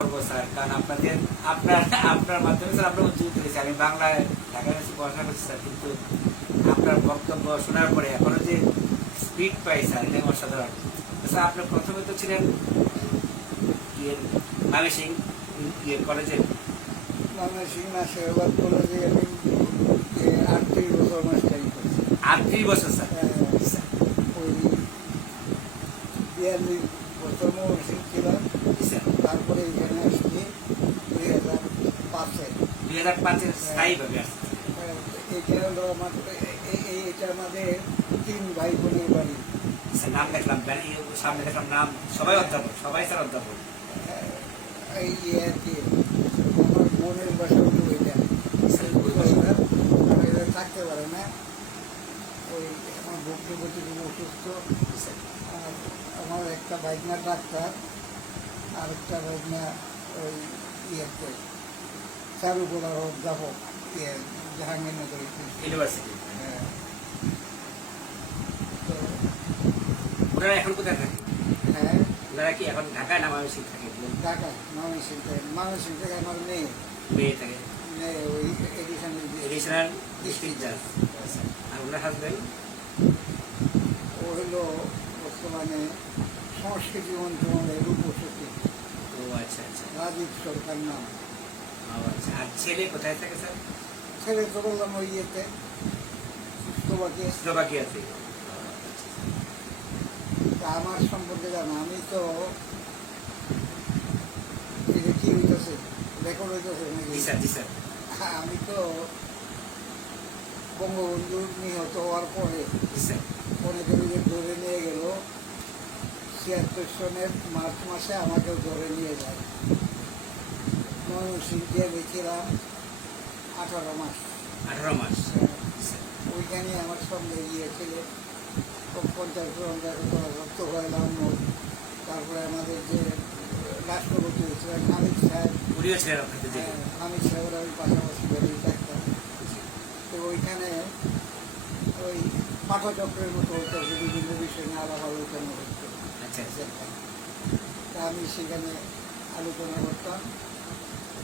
করবো স্যার, কারণ আপনার মাধ্যমে স্যার আমরা উজ্জীবিত হয়েছি। আমি বাংলায় ঢাকা ইউনিভার্সিটি পড়াশোনা করছি স্যার, কিন্তু আপনার বক্তব্য শোনার পরে এখনো যে স্পিড পাই স্যার, এটা অসাধারণ। স্যার আপনি প্রথমে তো ছিলেন মামিসিং কলেজে, ময়মনসিংহ শেরবাদ কলেজে আমি 38 বছর মাস্টারি করছি। 38 বছর স্যার। ওই 42 বছর ময়মনসিংহ ছিলাম। তারপরে এখানে আসছি 2005-এ। 2005-এ স্থায়ীভাবে আসছে। এটা হলো এটা আমাদের 3 ভাই বোনের বাড়ি। নাম দেখলাম, সামনে দেখলাম নাম, সবাই অধ্যাপক, সবাই স্যার অধ্যাপক। এই আর কি আমার বোনের বাসা হলো এটা। এরা থাকতে পারে না, ওই আমার ভক্তিপতি খুব অসুস্থ। আর আমার একটা বাইকনা ডাক্তার, আর একটা বাইকনা ওই ইয়েতে চারুকলার অধ্যাপক জাহাঙ্গীরনগর ইউনিভার্সিটি। হ্যাঁ। তো ওনারা এখন কোথায় থাকে? হ্যাঁ, ওনারা কি এখন ঢাকায় না মামিসিং থাকে? ঢাকা ময়মনসিংহ থেকে আমার মেয়ে থাকে মেয়ে ওই এডিশনাল ডিস্ট্রিক্ট জাজ। আর ওনার হাজবেন্ড ও হলো বর্তমানে সংস্কৃতি মন্ত্রণালয়ের উপসচিব। ও আচ্ছা আচ্ছা। রাজীব সরকার নাম। ও আচ্ছা। আর ছেলে কোথায় থাকে স্যার? ছেলে তো বললাম ওই ইয়েতে স্লোভাকিয়াতে। তা আমার সম্পর্কে জানো, আমি তো এটা কি হইতেছে, রেকর্ড হইতেছে জি স্যার, জি স্যার। আমি তো বঙ্গবন্ধু নিহত হওয়ার পরে জি স্যার। অনেকে ধরে নিয়ে গেল। 76 সনের মার্চ মাসে আমাকেও ধরে নিয়ে যায়। ময়মনসিংহে গেছিলাম 18 মাস। 18 মাস। ওইখানে আমার সঙ্গে গিয়েছিল 50 রক্ত হইলাম। তারপরে আমাদের যে রাষ্ট্রপতি হয়েছিলেন হামিদ সাহেব, উনিও ছিলেন আপনাদের যে? হামিদ সাহেবের আমি পাশাপাশি বেরিয়ে থাকতাম। তো ওইখানে ওই পাঠচক্রের মতো হতো, বিভিন্ন বিষয় নিয়ে আলাপ আলোচনা হতো। আচ্ছা আচ্ছা। তা আমি সেখানে আলোচনা করতাম।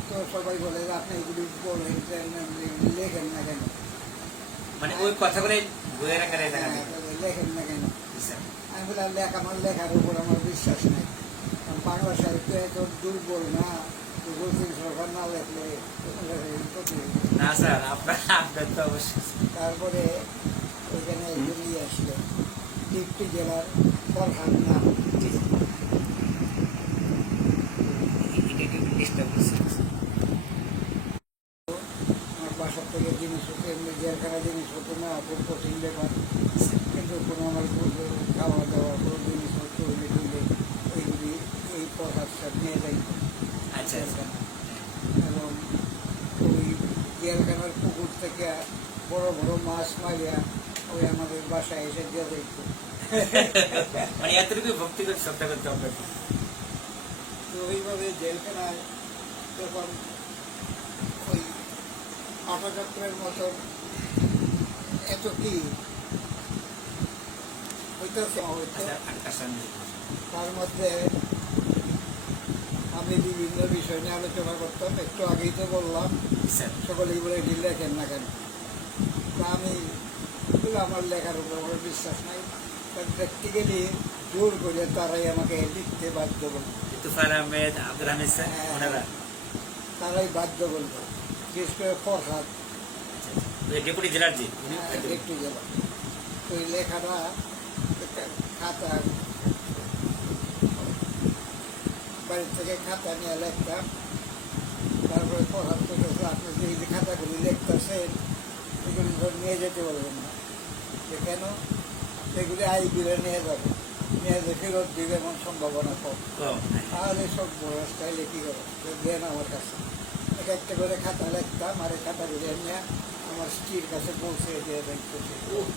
তো সবাই বলে যে আপনি এগুলি বলেন, লেখেন না কেন? মানে ওই কথাগুলো বইয়ের আকারে দেখা যায়। লেখেন না কেন? জি স্যার। আমি বললাম আমার লেখার উপর আমার বিশ্বাস নেই, কারণ বাংলা সাহিত্য এত দুর্বল না, বলছেন সরকার না লেখলে ক্ষতি হবে। না স্যার, আপনার তো অবশ্যই। তারপরে ওইখানে একজন নিয়ে আসলো ডিপটি জেলার ফরহাদ নাম। আমার বাসার থেকে জিনিসপত্র, এমনি জেলখানা জিনিসপত্র না, খুব কঠিন ব্যাপার। কিন্তু কোনো আমার খাওয়া দাওয়া কোনো জিনিসপত্র হইলে টুলে ওইগুলি এই ফরহাদ সাহেব নিয়ে যাই। আচ্ছা আচ্ছা। এবং ওই জেলখানার পুকুর থেকে বড় বড় মাছ মারিয়া ওই আমাদের বাসায় এসে দিয়ে যাইত। মানে এতটুকু ভক্তি করে শ্রদ্ধা করতে হবে। তো ওইভাবে জেলখানায় যখন ওই পাঠচক্রের মতন এত কি হইতেছে হইতো, তার মধ্যে আমি বিভিন্ন বিষয় নিয়ে আলোচনা করতাম। একটু আগেই তো বললাম সকলেই বলে এটি লেখেন না কেন? তা আমি আমার লেখার উপর আমার বিশ্বাস নাই, প্র্যাকটিক্যালি জোর করে তারাই আমাকে লিখতে বাধ্য করল। তুফান আহমেদ, আব্দুল হামিদ স্যার, ওনারা তারাই বাধ্য করল, বিশেষ করে ফরহাদ ডেপুটি জেলার জি। একটু গেল ওই লেখাটা খাতা বাড়ির থেকে খাতা নিয়ে লিখতাম। তারপরে ফরহাদ করতেছে আপনি যে এই খাতাগুলি লিখতেছেন এগুলি ধর নিয়ে যেতে বলবেন না। যে কেন? এগুলি আইবিলে নিয়ে যাবে, নিয়ে যে ফেরত দিবে এমন সম্ভাবনা কম। তাহলে সব বড় স্টাইলে কী করো দেন আমার কাছে। এক একটা করে খাতা লিখতাম, আর এই খাতাগুলি নিয়ে আমার স্ত্রীর কাছে পৌঁছে দিয়ে দেখতে।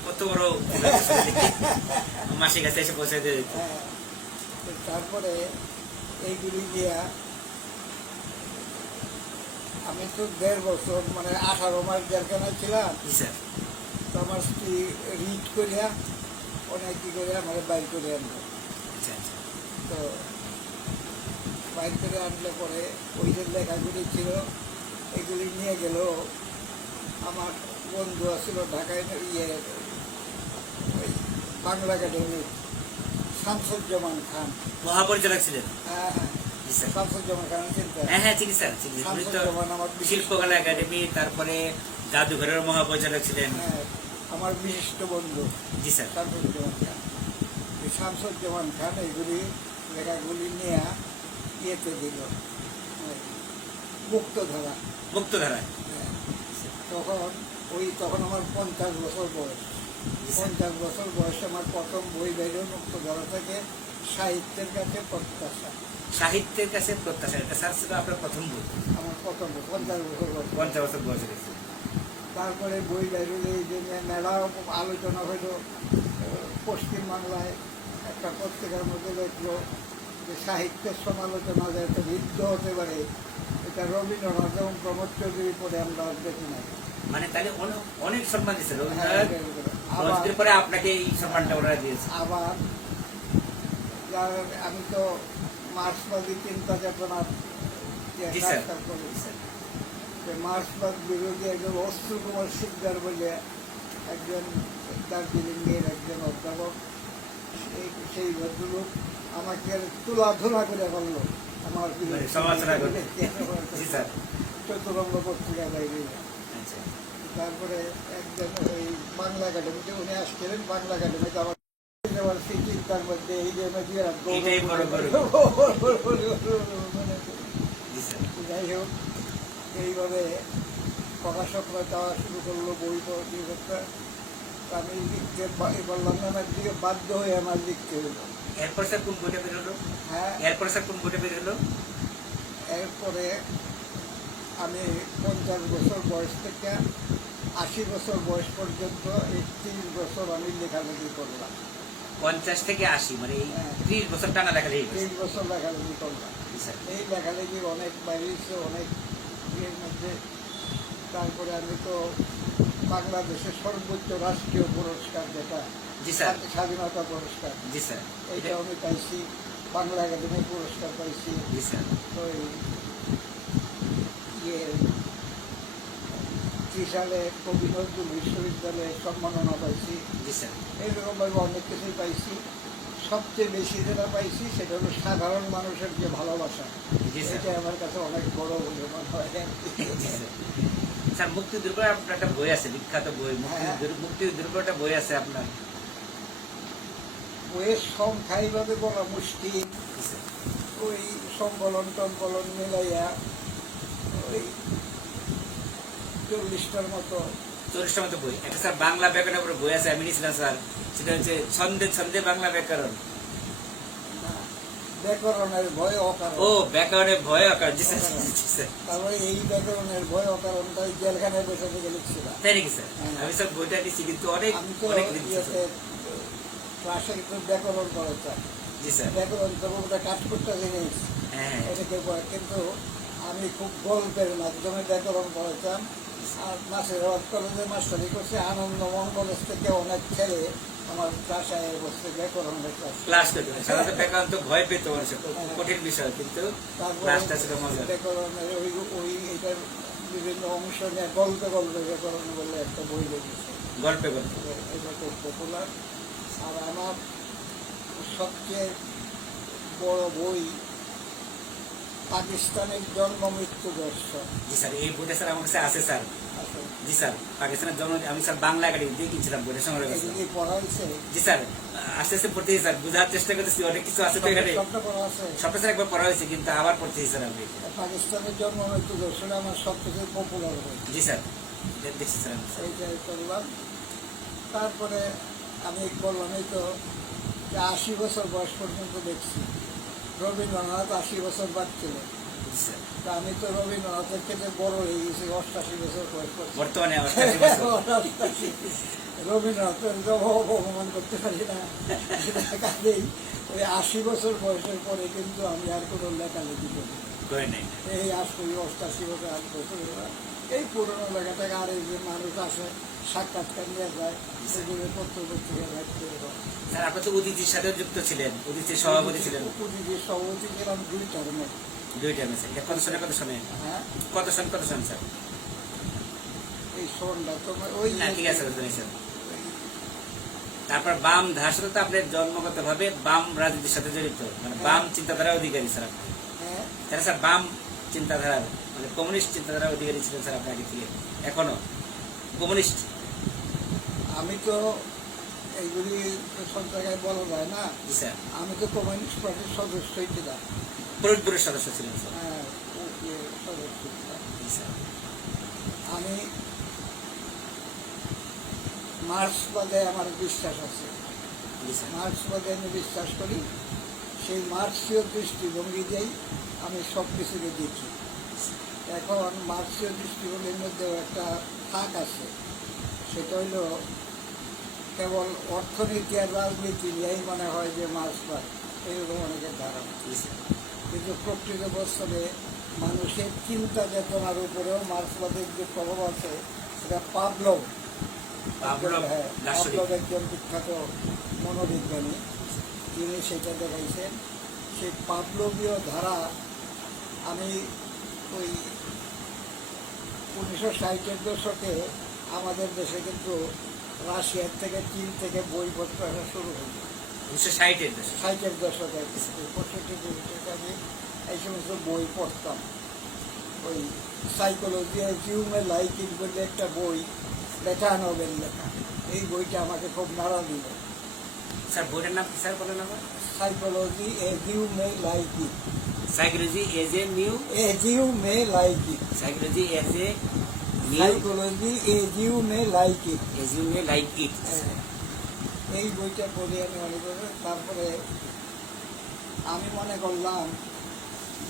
কত বড় মাসির কাছে এসে পৌঁছে দিয়ে দিত। হ্যাঁ, তারপরে এইগুলি দিয়া আমি তো 1.5 বছর মানে 18 মাস জেলখানায় ছিলাম। তো আমার স্ত্রী রিট করিয়া অনেক কি করে আমার বাইর করে আনলো। তো বাইর করে আনলে পরে ওই যে লেখাগুলি ছিল এগুলি নিয়ে গেল আমার বন্ধু ছিল ঢাকায় ওই বাংলা একাডেমির শামসুজ্জামান খান। মহাপরিচালক ছিলেন। হ্যাঁ হ্যাঁ, জি স্যার। শামসুজ্জামান খান চিন্তা। হ্যাঁ হ্যাঁ, চিনি স্যার, চিনি। উনি তো শামসুজ্জামান আমার শিল্পকলা একাডেমি, তারপরে জাদুঘরের মহাপরিচালক ছিলেন। হ্যাঁ, আমার বিশিষ্ট বন্ধু জি স্যার। শামসুজ্জামান খান। এই শামসুজ্জামান খান এগুলি লেখাগুলি নিয়ে ইয়েতে দিল মুক্তধারা। মুক্তধারায়। হ্যাঁ, তখন আমার 50 বছর বয়স। জি স্যার। 50 বছর বয়সে আমার প্রথম বই বেরো মুক্তধারা থেকে সাহিত্যের কাছে প্রত্যাশা। সাহিত্যের কাছে প্রত্যাশা, এটা স্যার ছিল আপনার প্রথম বই। আমার প্রথম 50 বছর বয়স। 50 বছর বয়সে গেছে। তারপরে বই বেরোলে এই যে মেলা আলোচনা হইল পশ্চিমবাংলায় একটা পত্রিকার মধ্যে দেখলো যে সাহিত্যের সমালোচনা যে একটা বিদ্ধ হতে পারে, এটা রবীন্দ্রনাথ এবং প্রমোদ চৌধুরী পরে আমরা আর দেখি নাই। মানে তাহলে অনেক সম্মান দিচ্ছে হ্যাঁ, রবীন্দ্রনাথ। আবার পরে আপনাকে এই সম্মানটা ওরা দিয়েছে। আবার আমি তো মার্ক্সবাদী চিন্তা চেতনার জি স্যার। কাজটা করি। জি স্যার। মার্ক্সবাদ বিরোধী একজন অস্ত্র কুমার সিকদার বলে একজন দার্জিলিংয়ের একজন অধ্যাপক, সেই ভদ্রলোক আমাকে তুলাধুলা করে বললো আমার মানে সমালোচনা করতে। জি স্যার। চতুরঙ্গ পত্রিকা বাইরে। আচ্ছা। তারপরে একজন ওই বাংলা একাডেমিতে উনি আসছিলেন, বাংলা একাডেমিতে আমার চিন্তার মধ্যে এই যে এটাই বড় গর্ব। জি স্যার। যাই হোক, এইভাবে প্রকাশকরা যাওয়া শুরু করলো বই করতে। আমি লিখতে বললাম না, আমার দিকে বাধ্য হয়ে আমার লিখতে হলো। এরপর স্যার কোন বইটা বের হলো? হ্যাঁ, এরপর স্যার কোন বইটা বের হলো? এরপরে আমি 50 বছর বয়স থেকে 80 বছর বয়স পর্যন্ত এই 30 বছর আমি লেখালেখি করলাম। 50 থেকে 80, মানে এই হ্যাঁ। 30 বছর টানা লেখালেখি করছেন। 30 বছর লেখালেখি করলাম। জি স্যার। এই লেখালেখি অনেক বাইরেছে, অনেক ইয়ের মধ্যে। তারপরে আমি তো বাংলাদেশের সর্বোচ্চ রাষ্ট্রীয় পুরস্কার যেটা জি স্যার। স্বাধীনতা পুরস্কার, জি স্যার। এইটা আমি পাইছি। বাংলা একাডেমি পুরস্কার পাইছি। জি স্যার। ওই ইয়ে 30 সালে কবি নজরুল বিশ্ববিদ্যালয়ে সম্মাননা পাইছি। জি স্যার। এইরকমভাবে অনেক কিছুই পাইছি। সবচেয়ে বেশি যেটা পাইছি সেটা হলো সাধারণ মানুষের যে ভালোবাসা, জি স্যার। এটা আমার কাছে অনেক বড় বলে মনে হয়। জি স্যার। স্যার, মুক্তিযুদ্ধের উপর আপনার একটা বই আছে, বিখ্যাত বই, মুক্তিযুদ্ধের উপর একটা বই আছে আপনার। বইয়ের সংখ্যা এইভাবে বলা মুশকিল। জি স্যার। ওই সংকলন টঙ্কলন মিলাইয়া ওই 40টার মতো। 40টার মতো বই। একটা স্যার বাংলা ব্যাকরণের উপর বই আছে, আমি নিয়েছিলাম স্যার। সেটা হচ্ছে ছন্দে ছন্দে বাংলা ব্যাকরণ। না, ব্যাকরণের ভয় অকারণ। ও, ব্যাকরণের ভয় আকার। জি স্যার। জি স্যার। তারপরে এই ব্যাকরণের ভয় অকারণটাই জেলখানায় বসে থেকে লিখছিলাম। তাই নাকি স্যার? হ্যাঁ। আমি স্যার বইটা নিচ্ছি, কিন্তু অনেক আমি তো অনেক লিখছি ইয়েতে স্যার। ক্লাসে কিন্তু ব্যাকরণ করেতাম। জি স্যার। ব্যাকরণ তো ওটা কাজ করতে জিনিস হ্যাঁ হ্যাঁ। এটাকে কিন্তু আমি খুব গল্পের মাধ্যমে ব্যাকরণ করেতাম। আর মাসের কলেজে মাস্টারি করছে, আনন্দমোহন কলেজ থেকে অনেক ছেলে আমার ক্লাসে বসে ব্যাকরণের ক্লাস করতে হবে। সাধারণত ব্যাকরণ তো ভয় পেত মানুষের, কঠিন বিষয়, কিন্তু ক্লাসটা ছিল মজা। ব্যাকরণের ওই এটার বিভিন্ন অংশ নিয়ে গল্পে গল্পে ব্যাকরণ বলে একটা বই লেগেছে। গল্পে গল্পে। এটা খুব পপুলার। আর আমার সবচেয়ে বড় বই পাকিস্তানের জন্ম মৃত্যু দর্শন। জি স্যার, এই বইটা স্যার আমার কাছে আছে স্যার। আসলে জি স্যার, পাকিস্তানের জন্ম, আমি স্যার বাংলা একাডেমি দিয়ে কিনছিলাম বইটা, সংগ্রহ করেছিলাম। এগুলি পড়া হয়েছে। জি স্যার, আস্তে আস্তে পড়তেছি স্যার, বোঝার চেষ্টা করতেছি, অনেক কিছু আছে তো এখানে। সবটা পড়া আছে। সবটা স্যার একবার পড়া হয়েছে, কিন্তু আবার পড়তেছি স্যার আমি। পাকিস্তানের জন্ম মৃত্যু দর্শন আমার সবথেকে পপুলার বই। জি স্যার, দেখছি স্যার আমি। এইটাই করলাম। তারপরে আমি বললাম এই তো যে 80 বছর বয়স পর্যন্ত দেখছি। রবীন্দ্রনাথ 80 বছর বাঁচছিল। জি স্যার। তা আমি তো রবীন্দ্রনাথের থেকে বড় হয়ে গেছি, 88 বছর বয়স পর্যন্ত। বর্তমানে আমার 80 বছর। রবীন্দ্রনাথের অপমান করতে পারি না। কাজেই ওই 80 বছর বয়সের পরে কিন্তু আমি আর কোনো লেখালেখি করি করে নেই। এই 88 বছর 8 বছর এই পুরোনো এলাকা থেকে আর এই যে মানুষ আসে সাক্ষাৎকার নিয়ে যায় সেগুলো পত্র পত্রিকা রাইট করে দেয়। স্যার আপনি তো উদিতির সাথেও যুক্ত ছিলেন, উদিতির সভাপতি ছিলেন উপযোগী সভাপতি ছিলাম 2 টার্মে। 2 টাইমে স্যার। এটা কত সনে কত সনে হ্যাঁ, কত সন স্যার? এই সনটা তোমার ওই না ঠিক আছে স্যার। তারপর বাম ধারা তো আপনার জন্মগত ভাবে বাম রাজনীতির সাথে জড়িত, মানে বাম চিন্তাধারার অধিকারী স্যার আপনি। হ্যাঁ, তাহলে স্যার বাম চিন্তাধারার মানে কমিউনিস্ট চিন্তাধারার অধিকারী ছিলেন স্যার আপনি আগে থেকে, এখনো কমিউনিস্ট? আমি তো এইগুলি সব জায়গায় বলা যায় না। জি স্যার। আমি তো কমিউনিস্ট পার্টির সদস্যই ছিলাম। পলিটব্যুরোর সদস্য ছিলেন স্যার? হ্যাঁ, সদস্য ছিলাম। জি স্যার। আমি মার্ক্সবাদে আমার বিশ্বাস আছে। জি স্যার। মার্ক্সবাদে আমি বিশ্বাস করি। সেই মার্ক্সীয় দৃষ্টিভঙ্গিতেই আমি সব কিছুকে দেখি। এখন মার্ক্সীয় দৃষ্টিভঙ্গির মধ্যেও একটা ফাঁক আছে, সেটা হইল কেবল অর্থনীতি আর রাজনীতি নিয়েই মনে হয় যে মার্ক্সবাদ, এইরকম অনেকের ধারণা। জি স্যার। কিন্তু প্রকৃত বস্তবে মানুষের চিন্তা চেতনার উপরেও মার্ক্সবাদের যে প্রভাব আছে সেটা পাভলভ, হ্যাঁ, পাভলভ একজন বিখ্যাত মনোবিজ্ঞানী, তিনি সেটা দেখাইছেন। সেই পাভলভীয় ধারা আমি ওই 1960-এর দশকে আমাদের দেশে কিন্তু রাশিয়ার থেকে, চীন থেকে বইপত্র আসা শুরু হয়েছে। 1960-এর দশকে? 60-এর দশকে 65-60 আমি এই সমস্ত বই পড়তাম। ওই সাইকোলজি হিউম্যান লাইকিং বলে একটা বই, প্লেটানোভের লেখা। এই বইটা আমাকে খুব নাড়া দিল। স্যার বইটার নাম কি স্যার বলেন আমার? Psychology as you may like it. Psychology as a new, as you may like it. Psychology as a new, psychology as you may like it. As you may like it. এই বইটা পড়ে আমি অনেক, তারপরে আমি মনে করলাম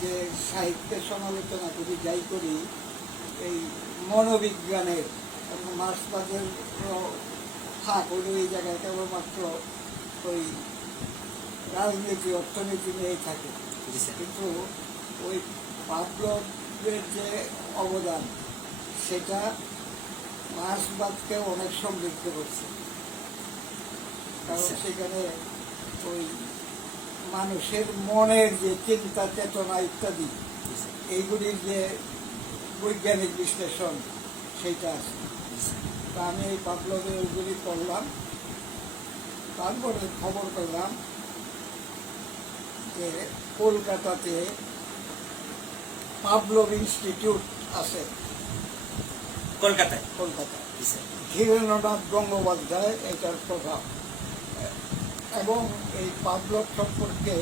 যে সাহিত্যের সমালোচনা করি, যাই করি, এই মনোবিজ্ঞানের মার্ক্সবাদের ফাঁক হলো এই জায়গায় কেবলমাত্র ওই রাজনীতি অর্থনীতি নিয়েই থাকে। জি স্যার। কিন্তু ওই পাভলভের যে অবদান সেটা মার্ক্সবাদকে অনেক সমৃদ্ধ করছে। কারণ সেখানে ওই মানুষের মনের যে চিন্তা চেতনা ইত্যাদি এইগুলির যে বৈজ্ঞানিক বিশ্লেষণ সেইটা আছে। তা আমি এই পাভলভের ওইগুলি পড়লাম। তারপরে খবর পেলাম যে কলকাতাতে পাভলভ ইনস্টিটিউট আছে। কলকাতায়? কলকাতায় জি স্যার। ধীরেন্দ্রনাথ গঙ্গোপাধ্যায় এটার প্রভাব, এবং এই পাভলভ সম্পর্কে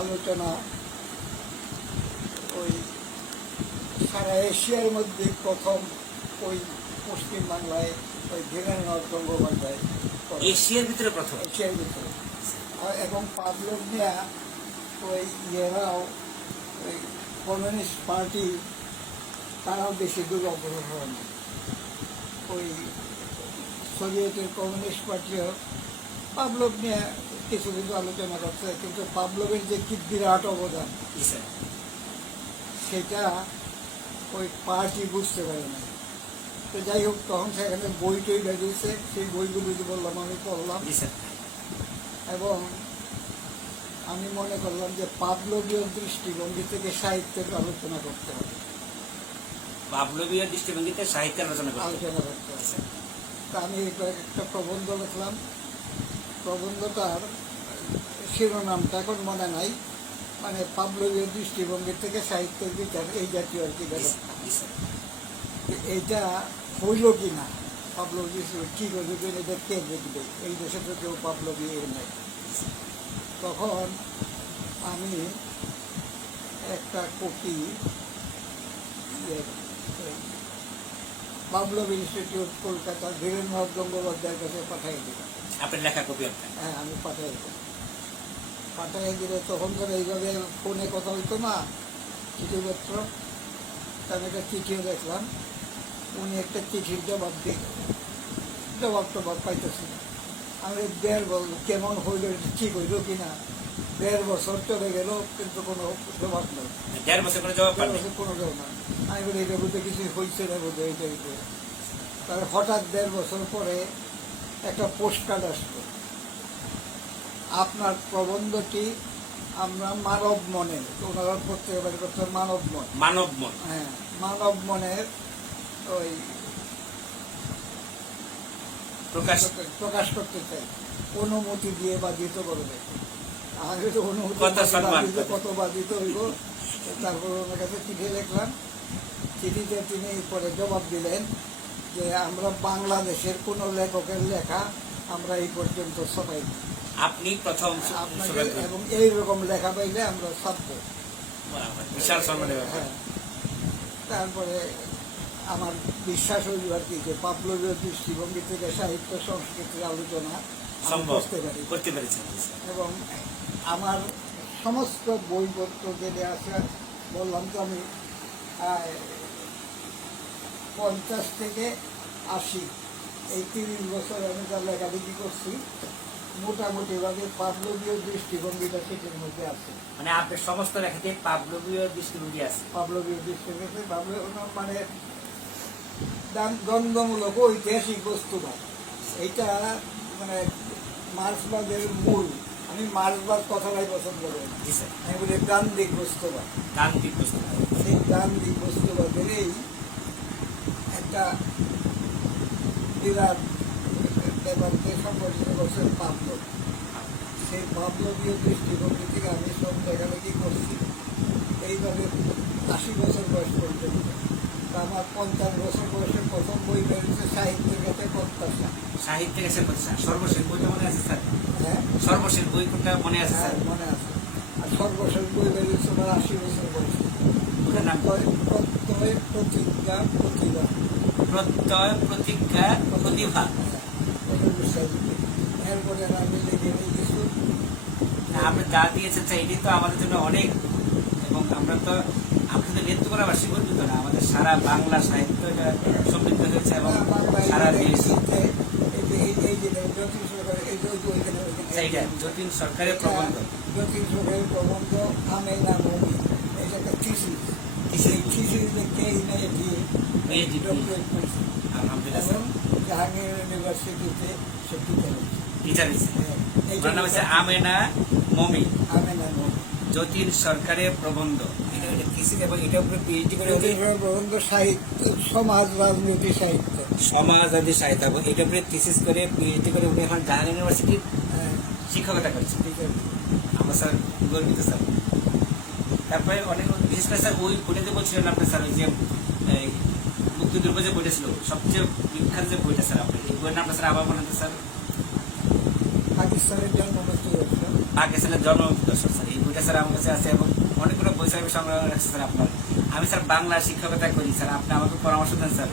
আলোচনা ওই সারা এশিয়ার মধ্যে প্রথম ওই পশ্চিমবাংলায় ওই ধীরেন্দ্রনাথ গঙ্গোপাধ্যায় করেন। এশিয়ার ভিতরে প্রথম? এশিয়ার ভিতরে। এবং পাভলভ নিয়ে ওই ইয়েরাও ওই কমিউনিস্ট পার্টি তারাও বেশি দূর অগ্রসর নেই। ওই সোভিয়েতের কমিউনিস্ট পার্টিও পাভলভ নিয়ে কিছু কিছু আলোচনা করছে, কিন্তু পাভলভের যে কি বিরাট অবদান জি স্যার। সেটা ওই পার্টি বুঝতে পারে না। তো যাই হোক, তখন সেখানে বই টই বেরিয়েছে, সেই বইগুলো যে বললাম আমি পড়লাম। জি স্যার। এবং আমি মনে করলাম যে পাভলভীয় দৃষ্টিভঙ্গি থেকে সাহিত্যের আলোচনা করতে হবে। পাভলভীয় দৃষ্টিভঙ্গিতে সাহিত্যের আলোচনা করতে হবে। আলোচনা করতে হবে। তা আমি একটা প্রবন্ধ লিখলাম। প্রবন্ধটার শিরোনামটা এখন মনে নাই, মানে পাভলভীয় দৃষ্টিভঙ্গি থেকে সাহিত্যের বিচার, এই জাতীয় আর কি গেল। জি স্যার। এইটা হইল কি না, পাভলভ দৃষ্টিভঙ্গি কী করবে, এটা কে দেখবে, এই দেশে তো কেউ পাভলভী নেই। তখন আমি একটা copy Pavlov institute Kolkata Dhirendranath গঙ্গোপাধ্যায়ের কাছে পাঠাই দিলাম। আপনার লেখা কপি আপনার? হ্যাঁ, আমি পাঠাই দিলাম। পাঠাই দিলে তখন ধরে এইভাবে ফোনে কথা হইতো না, চিঠিপত্র। আমি একটা চিঠিও দেখলাম, উনি একটা চিঠির জবাব দিল, জবাব টবাব পাইতেছি না। আমি বের বলবো কেমন হইল, ঠিক হইল কিনা। দেড় বছর চলে গেল কিন্তু কোনো জবাব নেই। 1.5 বছর করে জবাব দেড় পাননি। বছর কোনো জবাব নেই। আমি বলি এটা বুঝতে কিছু হয়েছে না বোধ হয় এইটাই তো। তার হঠাৎ 1.5 বছর পরে একটা পোস্ট কার্ড আসলো, আপনার প্রবন্ধটি আমরা মানব মনে, ওনারা প্রত্যেকে বাড়ি করতে মানব মন, মানব মন। হ্যাঁ মানব মনের ওই প্রকাশ করতে চাই, অনুমতি দিয়ে বাধিত করবে। আগে তো অনুমতি কত সম্মান। কত বাধিত হইব। তারপর ওনার কাছে চিঠি লিখলাম, চিঠিতে তিনি পরে জবাব দিলেন যে আমরা বাংলাদেশের কোনো লেখকের লেখা আমরা এই পর্যন্ত ছাপাই না। আপনি প্রথম আপনাকে সৌভাগ্য। এবং এইরকম লেখা পাইলে আমরা ছাপবো। বিশাল সম্মানের ব্যাপার। হ্যাঁ। তারপরে আমার বিশ্বাস হইল আর কি যে পাপলবীয় দৃষ্টিভঙ্গি থেকে সাহিত্য সংস্কৃতির আলোচনা আমি সম্ভব করতে পারি করতে পেরেছেন। এবং আমার সমস্ত বইপত্র যেটা আছে, বললাম তো আমি 50 থেকে 80 এই 30 বছর আমি তার লেখালেখি করছি, মোটামুটিভাবে পাপলবীয় দৃষ্টিভঙ্গিটা সেটির মধ্যে আছে। মানে আপনার সমস্ত লেখাতে পাবলবীয় দৃষ্টিভঙ্গি আছে। পাপলবীয় দৃষ্টিভঙ্গি মানে দ্বন্দ্বমূলক ঐতিহাসিক বস্তুবাদ, এইটা মানে মার্ক্সবাদের মূল। আমি মার্ক্সবাদ কথাটাই পছন্দ করি না, জি স্যার। আমি বলি গান্ধিক বস্তুবাদ। গান্ধিক বস্তু। সেই গান্ধিক বস্তুবাদেরই একটা বিরাট ব্যাপারকে সংগঠিত করছেন পাপলব। সেই পাপলবীয় দৃষ্টিভঙ্গি থেকে আমি সব লেখালেখি করছি এইভাবে 80 বছর বয়স পর্যন্ত। তা আমার 50 বছর বয়সে প্রথম বই বেরিয়েছে সাহিত্যের কাছে প্রত্যাশা। সাহিত্যের কাছে প্রত্যাশা। সর্বশেষ বইটা মনে আছে স্যার? হ্যাঁ, সর্বশেষ বই কোনটা মনে আছে স্যার? মনে আছে। আর সর্বশেষ বই বেরিয়েছে আমার 80 বছর বয়সে। ওটার নাম? প্রত্যয় প্রতিজ্ঞা প্রতিভা। প্রত্যয় প্রতিজ্ঞা প্রতিভা। এরপরে আমি লিখে নিয়ে কিছু আপনি যা দিয়েছেন স্যার, এটি তো আমাদের জন্য অনেক। এবং আমরা তো আপনাদের নৃত্য করা বাসী গর্বিত না, আমাদের সারা বাংলা সাহিত্য এটা সমৃদ্ধ হয়েছে এবং সারা দেশ। সেইটা যতীন সরকারের প্রবন্ধ। যতীন সরকারের প্রবন্ধ আমি না মমি, এটা একটা থিসিস। Thesis। এই থিসিস দেখে PhD ডক্টরেট পাইছি আলহামদুলিল্লাহ এবং স্যার। জাহাঙ্গীর ইউনিভার্সিটিতে সে টিচার হয়েছে। টিচার হিসেবে ওনার নাম হচ্ছে আমেনা মমি। আমি না মমি। যতীন সরকারের প্রবন্ধ, এটা থিসিস এবং এটার উপরে পিএইচডি করে উনি প্রবন্ধ সাহিত্য, সমাজ রাজনীতি সাহিত্য। সমাজবাদী সাহিত্য এবং এটার উপরে থিসিস করে পিএইচডি করে উনি এখন জাহাঙ্গীর ইউনিভার্সিটির হ্যাঁ, শিক্ষকতা করছেন। টিচার। আমরা স্যার গর্বিত স্যার। তারপরে অনেক বিশেষ করে স্যার ওই বইটাতে বলছিলেন আপনি স্যার, ওই যে এই মুক্তিযুদ্ধ যে বইটা ছিল সবচেয়ে বিখ্যাত যে বইটা স্যার, আপনি এই বইয়ের নামটা স্যার আবার বলেন তো স্যার? পাকিস্তানের জন্মমৃত্যু হয়েছিল। পাকিস্তানের জন্ম দর্শন স্যার, এই বইটা স্যার আমার কাছে আছে এবং অনেকগুলো বই স্যার আমি সংগ্রহ রাখছি স্যার আপনার। আমি স্যার বাংলা শিক্ষকতা করি স্যার, আপনি আমাকে পরামর্শ দেন স্যার,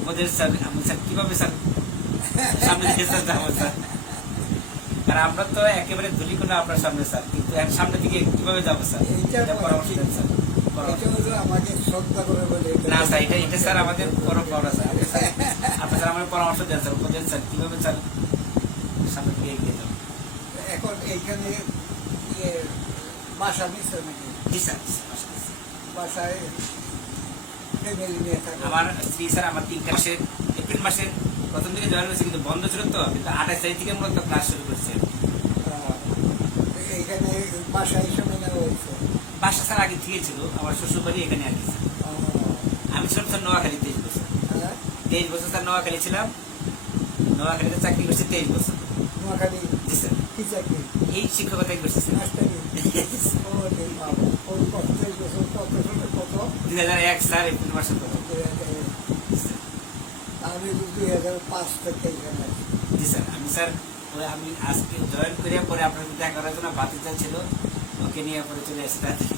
উপদেশ স্যার। আমি স্যার কিভাবে স্যার সামনে দিকে স্যার যাবো স্যার? কারণ আমরা তো একেবারে ধুলিকোনা আপনার সামনে স্যার, কিন্তু এর সামনে দিকে কিভাবে যাবো স্যার? এটা পরামর্শ দেন স্যার। এটা হলো আমাকে শ্রদ্ধা করে বলে এটা। না স্যার, এটা স্যার আমাদের পরম পাওনা স্যার। আপনি স্যার আমাকে পরামর্শ দেন স্যার, উপদেশ স্যার, কিভাবে স্যার সামনে দিকে এগিয়ে যাবো? এখন এইখানে ইয়ে বাসা নিচ্ছে নাকি? জি স্যার। বাসায় ফ্যামিলি নিয়ে থাকে। আমার স্ত্রী স্যার আমার 3 মাসের এপ্রিল মাসের প্রথম দিকে জয়েন হয়েছে, কিন্তু বন্ধ ছিল তো, কিন্তু 28 তারিখ থেকে মূলত ক্লাস শুরু করছে। এইখানে বাসায় সময় নেওয়া হয়েছে। বাসা স্যার আগে থেকে ছিল, আমার শ্বশুর বাড়ি এখানে আর কি স্যার। আমি ছিলাম স্যার নোয়াখালী 23 বছর। 23 বছর স্যার নোয়াখালী ছিলাম, নোয়াখালীতে চাকরি করছি 23 বছর। নোয়াখালী জি স্যার। কি চাকরি? এই শিক্ষকতাই করছি স্যার। মাস্টারি। ও রে বাবা, ওর 25 বছর কত শুনে কত? 2001 স্যার এপ্রিল মাসের প্রথম। আমি 2005 থেকে এখানে আছি। জি স্যার। আমি স্যার ওই আমি আজকে জয়েন করিয়া পরে আপনার দেখা করার জন্য বাতিজা ছিল, ওকে নিয়ে পরে চলে আসি তাড়াতাড়ি।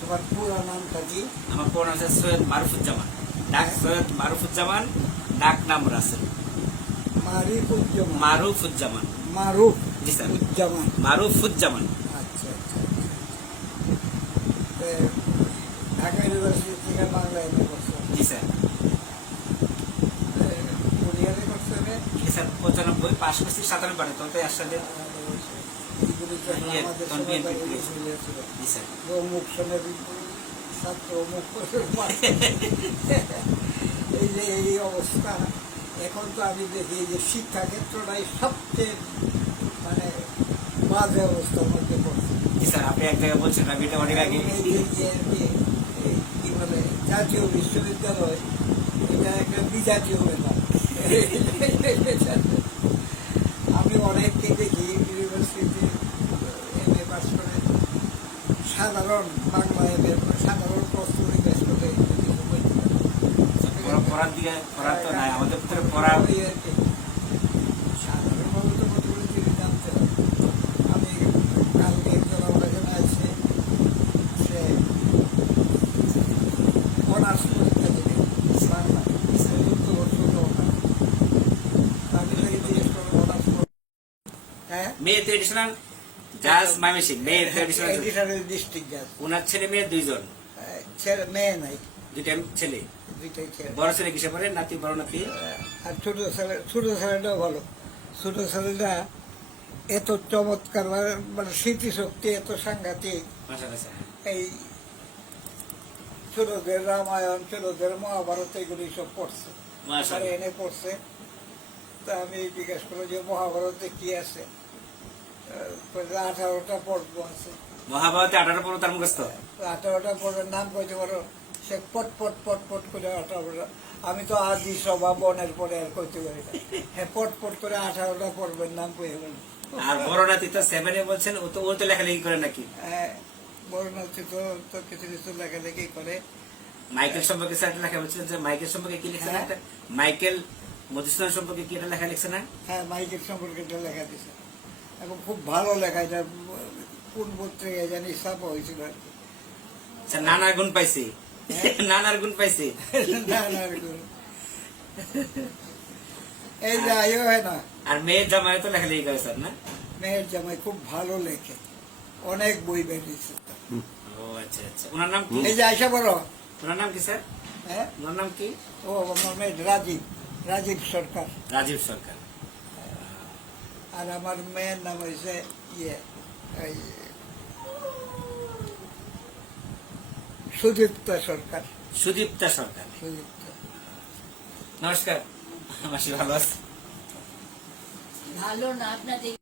তোমার পুরো নামটা কি? আমার পুরো নাম হচ্ছে সৈয়দ মারুফুজ্জামান, ডাক সৈয়দ মারুফুজ্জামান, ডাক নাম রাসেল। মারিফুজ্জামান। মারুফুজ্জামান। মারুফ জি স্যার। উজ্জামান। মারুফুজ্জামান। আচ্ছা আচ্ছা। ঢাকা ইউনিভার্সিটি থেকে বাংলা এমএ করছো? জি স্যার। কোরিয়ানে করছো? জি স্যার। 95 পাস করছি, 97 তত এর সাথে। এগুলো পরিচয় ইয়ে, আমাদের তখন সময় BNP এই করেছে। ছিল। জি স্যার। অমুক সনের ছাত্র অমুক এই যে এই অবস্থা, এখন তো আমি দেখি এই যে শিক্ষা ক্ষেত্রটাই সবচেয়ে মানে বাজে অবস্থার মধ্যে পড়ছে। জি স্যার, আপনি এক জায়গায় বলছেন, আমি এটা অনেক আগে এই কি বলে জাতীয় বিশ্ববিদ্যালয়, এটা একটা বিজাতীয় ব্যাপার। আমি অনেককে দেখি ইউনিভার্সিটি MA পাস করে সাধারণ বাংলা MA সাধারণ প্রস্তুতি বেশ করে পড়ার দিকে পড়ার তো নাই, আমাদের ভিতরে পড়া সাধারণভাবে তো কতগুলো জিনিস জানতে হবে। আমি কালকে একজন আমার এখানে আছে, সে অনার্স পরীক্ষা দেবে বাংলা, চতুর্থ বর্ষ অনার্স। আমি তাকে জিজ্ঞেস করবো অনার্স হ্যাঁ মেয়ে তো এডিশনাল জাজ ময়মনসিংহ, মেয়ে তো এডিশনাল। এডিশনাল ডিস্ট্রিক্ট জাজ। ওনার ছেলে মেয়ে দুইজন, ছেলে মেয়ে নাই, দুইটা ছেলে। দুইটাই ছেলে। বড় ছেলে কিসে পড়ে? নাতি, বড় নাতি? আর ছোট ছেলেটাও ভালো। ছোট ছেলেটা এত চমৎকার মানে স্মৃতিশক্তি এত সাংঘাতিক। মাশাআল্লাহ স্যার। এই ছোটদের রামায়ণ, ছোটদের মহাভারত এগুলি সব পড়ছে, আর মাশাআল্লাহ। এনে পড়ছে। তা আমি জিজ্ঞেস করলো যে মহাভারতে কি আছে, 18টা পর্ব আছে। মহাভারতে 18 পর্ব তার মুখস্থ। 18টা পর্বের নাম কইতে পারো? সে পট পট পট পট করে 18টা। আমি তো আদি সভা বনের পরে আর কইতে পারি না। হ্যাঁ, পট পট করে 18টা পর্বের নাম কই গেল। আর বড় নাতি তো 7-এ বলছেন, ও তো লেখালেখি করে নাকি? বড় নাতি তো কিছু কিছু লেখালেখি করে। মাইকেল সম্পর্কে স্যার একটা লেখা বলছিলেন যে মাইকেল সম্পর্কে কি লিখছেন? হ্যাঁ। একটা মাইকেল মধুসূদন সম্পর্কে কি একটা লেখা লিখছে না? হ্যাঁ, মাইকেল সম্পর্কে একটা লেখা দিছে এবং খুব ভালো লেখা। এটা কোন পত্রিকায় জানি ছাপা হয়েছিল আর কি। স্যার নানার গুণ পাইছি, হ্যাঁ। নানার গুণ পাইছি। না না এরকম। এই যে আইও হয় না, আর মেয়ের জামাই তো লেখালেখি করে স্যার না? মেয়ের জামাই খুব ভালো লেখে, অনেক বই বেরিয়েছে। ও আচ্ছা আচ্ছা। ওনার নাম কি? এই যে আইসা বড়, ওনার নাম কি স্যার? হ্যাঁ, ওনার নাম কি? ও আমার মেয়ে রাজীব সরকার। রাজীব সরকার। আর আমার মেয়ের নাম হয়েছে এই সুদীপ্তা সরকার। সুদীপ্তা সরকার। সুদীপ্তা। নমস্কার, মাসি ভালো আছে? ভালো না আপনাদের